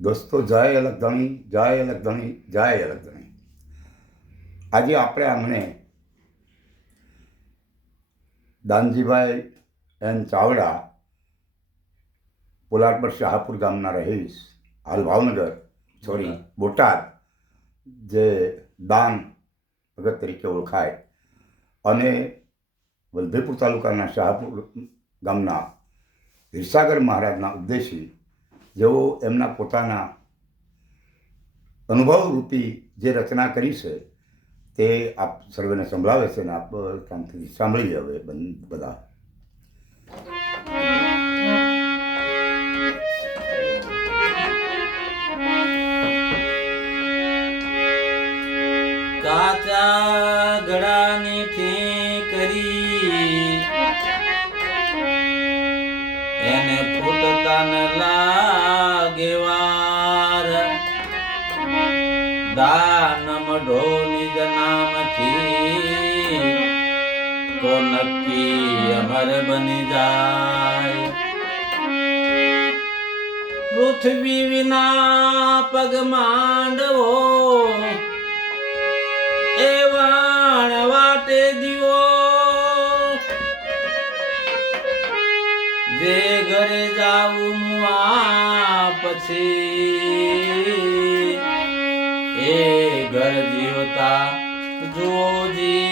દોસ્તો, જય અલગ ધણી, જય અલગ ધણી, જય અલગ ધણી. આજે આપણે આમને દાનજીભાઈ એન ચાવડા, પોલાદપર શાહપુર ગામના રહીશ, હાલ ભાવનગર બોટાદ, જે દાન ભગત તરીકે ઓળખાય, અને વલભીપુર તાલુકાના શાહપુર ગામના હિરસાગર મહારાજના ઉપદેશી, જેઓ એમના પોતાના અનુભવરૂપી જે રચના કરી છે તે આપ સર્વેને સંભળાવે છે, અને આપ શાંતિથી સાંભળી હવે બધા. કાચા ગળાની ઠીકરી એને ફૂટતા ન લાગે વાર, દાનમ ઢોની જનામથી તો નક્કી અમર બની જાય. પૃથ્વી વિના પગ માંડવો એ વાણ વાટે દીવો, જે ઘરે જાવું મુઆ પછી એ ઘર જીવતા જોજી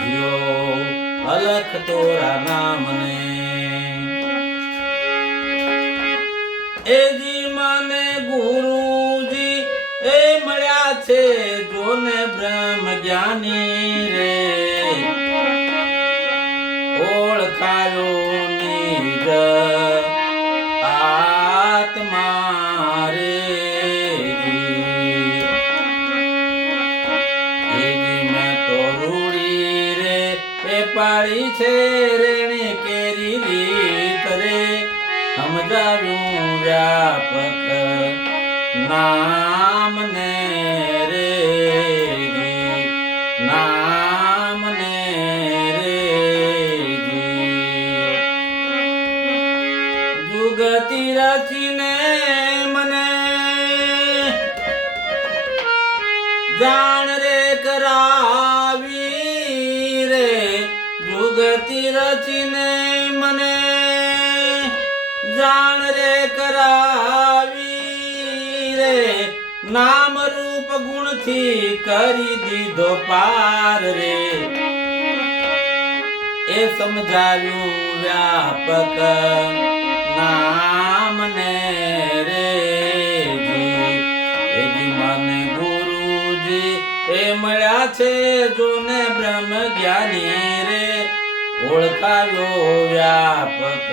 જીઓ અલખ તોરા નામને. એજી મને ગુરુજી એ મળ્યા છે, જોને બ્રહ્મ જ્ઞાની રે ઓળખાયો નિજ આત્મા રે. એજી મેં તો રૂડી રે એ પાડી છે, રેણી કેરી રીત રે સમજાવ્યું વ્યાપક નામને રે, નામને રે. જુગતી રચીને મને જાણ રે કરાવી રે, જુગતી રચીને મને જાણ રે કરાવી રે, નામ રૂપ ગુણથી કરી દીધો પાર રે. એ સમજાવ્યું વ્યાપક નામને રે. એજી મને ગુરુજી એ મળ્યા છે, જોને બ્રહ્મ જ્ઞાની રે ઓળખાવ્યો વ્યાપક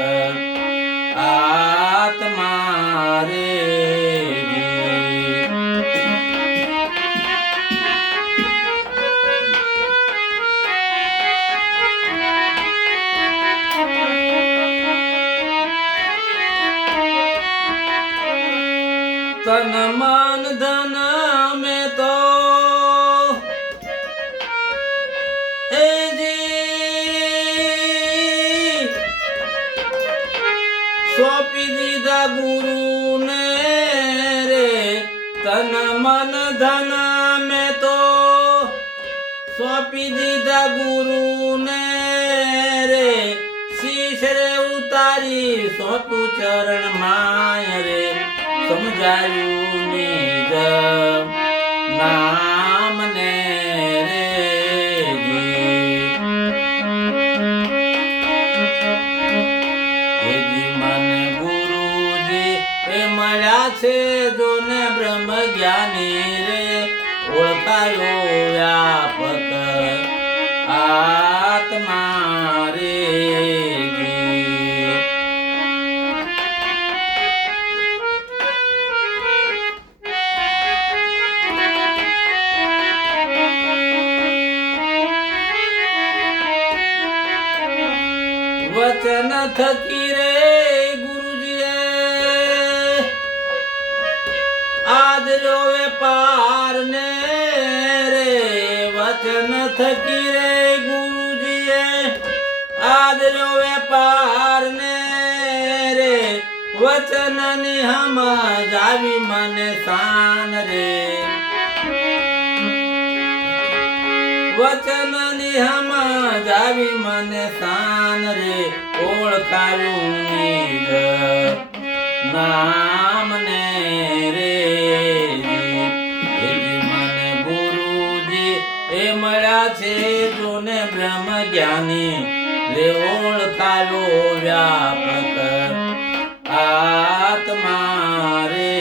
આત્મા રે. તન મન ધન મેં તો સોંપી દીધા ગુરુને રે, તન મન ધન મેં તો સોંપી દીધા ગુરુને રે, શીશ રે ઉતારી સોતું ચરણ માય રે, સમજાયું નિજ નામને રે. મળ્યા છે, જોને બ્રહ્મ જ્ઞાની રે ઓળખાયો વ્યાપક આત્મા રે. વચન થકી રે આદરો વેપાર ને રે, વચન થકી રે ગુરુજીએ આદરો વેપાર પાર ને રે વચનની સમજ આવી મને શાન રે વચનની સમજ આવી મને શાન રે ઓળખાયું નિજ નામ ને રે મને ગુરુજી એ મળ્યા છે જોને બ્રહ્મ જ્ઞાની રે ઓળખાયો વ્યાપક આત્મા રે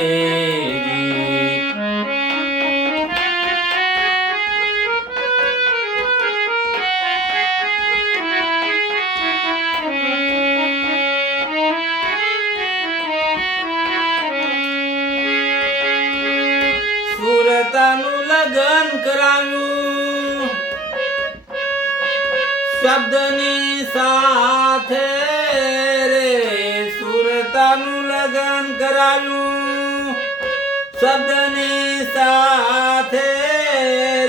સુરતાનું લગન કરાવ્યું શબ્દની સાથે રે સુરતાનું લગન કરાવ્યું શબ્દની સાથે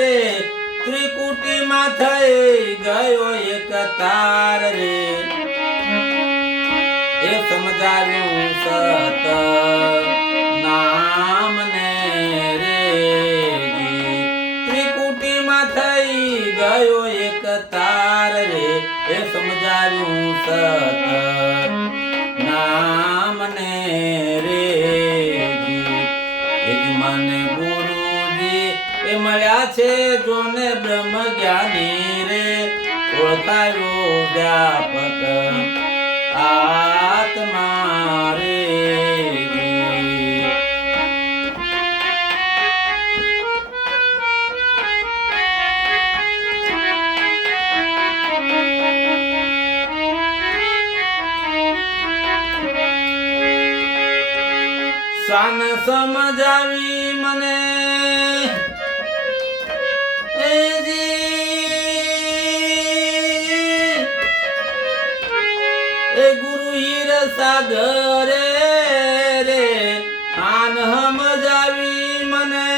રે ત્રિકુટીમાં થઈ ગયો એક તાર રે એ સમજાવ્યું સત નામ ને રે ત્રિકુટીમાં થઈ ગયો એક તાર રે એ સમજાવ્યું સત નામ ને રે એ જ મને ગુરુજી એ મળ્યા છે જોને બ્રહ્મ જ્ઞાની રે ઓળખાયો વ્યાપક આત્મા રે શાન સમજાવી મને એ ગુરુ હીર સાગરે રે શાન સમજાવી મને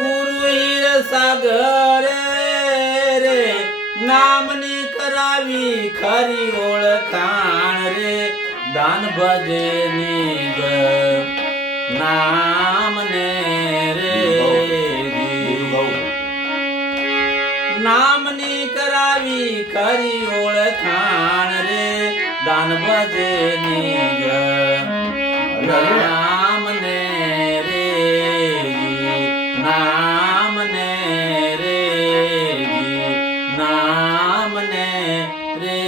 ગુરુ હીર સાગરે રે નામની કરાવી ખરી ઓળખાણ રે દાન ભજે નિજ નામ ને રે નામની કરાવી ખરી ઓળખાણ રે દાન ભજે નિજ નામ ને રે નામ ને રે નામ ને રે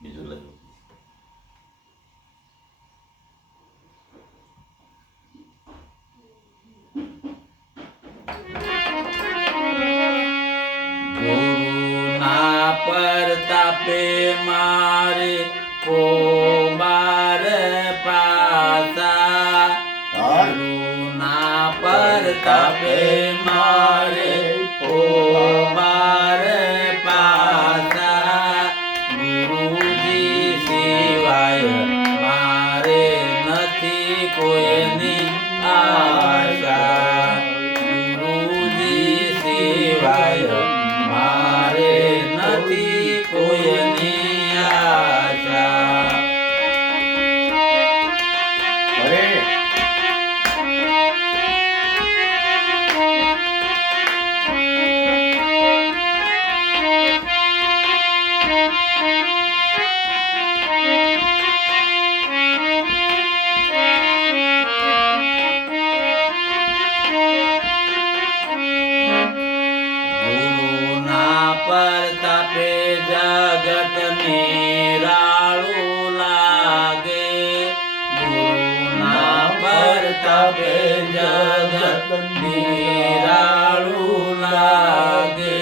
બીજું લઈ ગુરુના પરતાપે મારે પોબાર પાસા ગુરુના પરતાપે મારે પોબાર પાસા ગુરુજી સિવાય મારે નથી કોઈની આશા ગુરુજી સિવાય મારે નથી કોઈની આશા અરે પરતાપે જગત નિરાળું લાગે ગુરુના પરતાપે જગત નિરાળું લાગે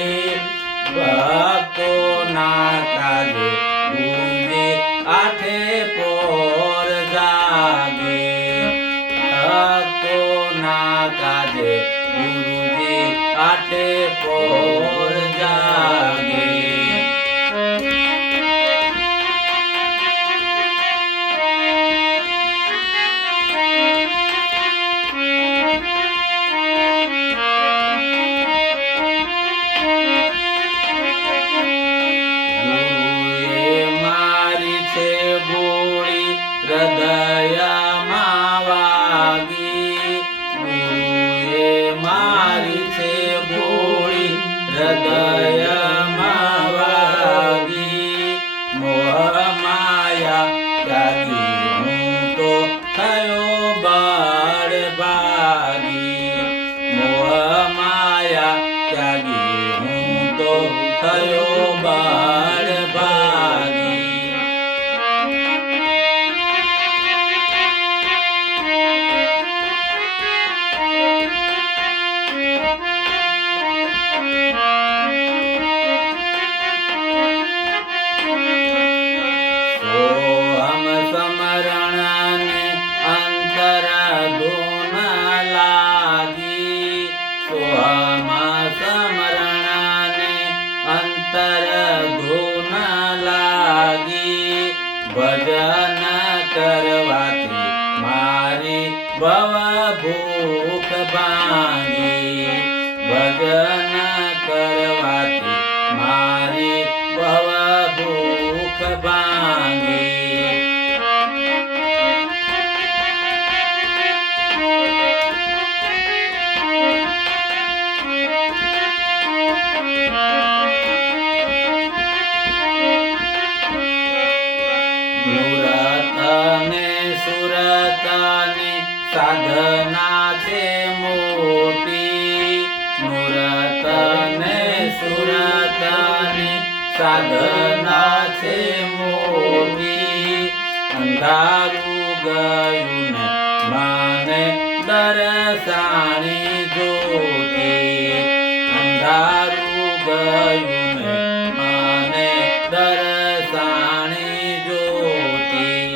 ભક્તો ના કાજે ગુરુજી આઠે પોર જાગે ભક્તો ના કાજે ગુરુજી આઠે પોર જાગે હૃદયમાં વાગી મોહ માયા ત્યાગી હું તો થયો બાળ ભાગી મોહ માયા ત્યાગી હું તો થયો બાળ ભાગી સોહમ સમરણને અંતર ધૂન લાગી સોહમ સમરણને અંતર ધૂન લાગી ભજન કરવાથી મારી ભવ ભૂખ ભાંગી ભજન કરવાથી મારી ભવ ભૂખ ભાંગી નુરતને સુરતને સાધના છે મોટી નુરતને સુરતને સાધના છે મોટી અંધારું ગયું ને માને દરસાણી જોતી અંધારું ગયું ને માને દરસાણી જોતી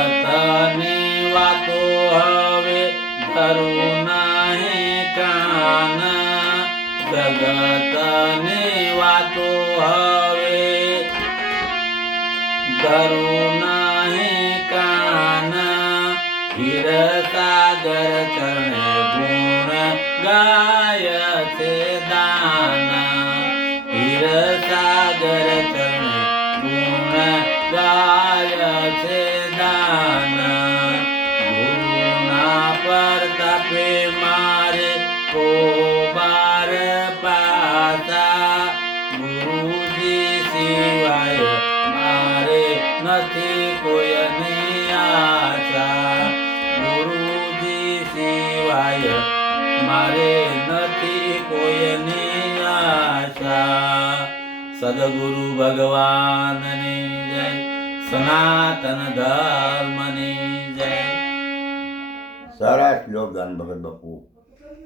જગતની વાતો હવે ધરું નહીં કાન જગતની વાતો હવે ધરું નહીં કાન હીરસાગર ચરણે ગુણ ગાય છે દાન હીરસાગર ચરણે ગુણ ગાય છે દાન ગુરુના પ્રતાપે મારે કોબાર પાતા ગુરુજી સિવાય મારે નથી કોઈની આશા ગુરુજી સિવાય મારે નથી કોઈની આશા સદગુરુ ભગવાનની જય સનાતન ધર્મની જય સારા શ્લોક દાન ભગત બાપુ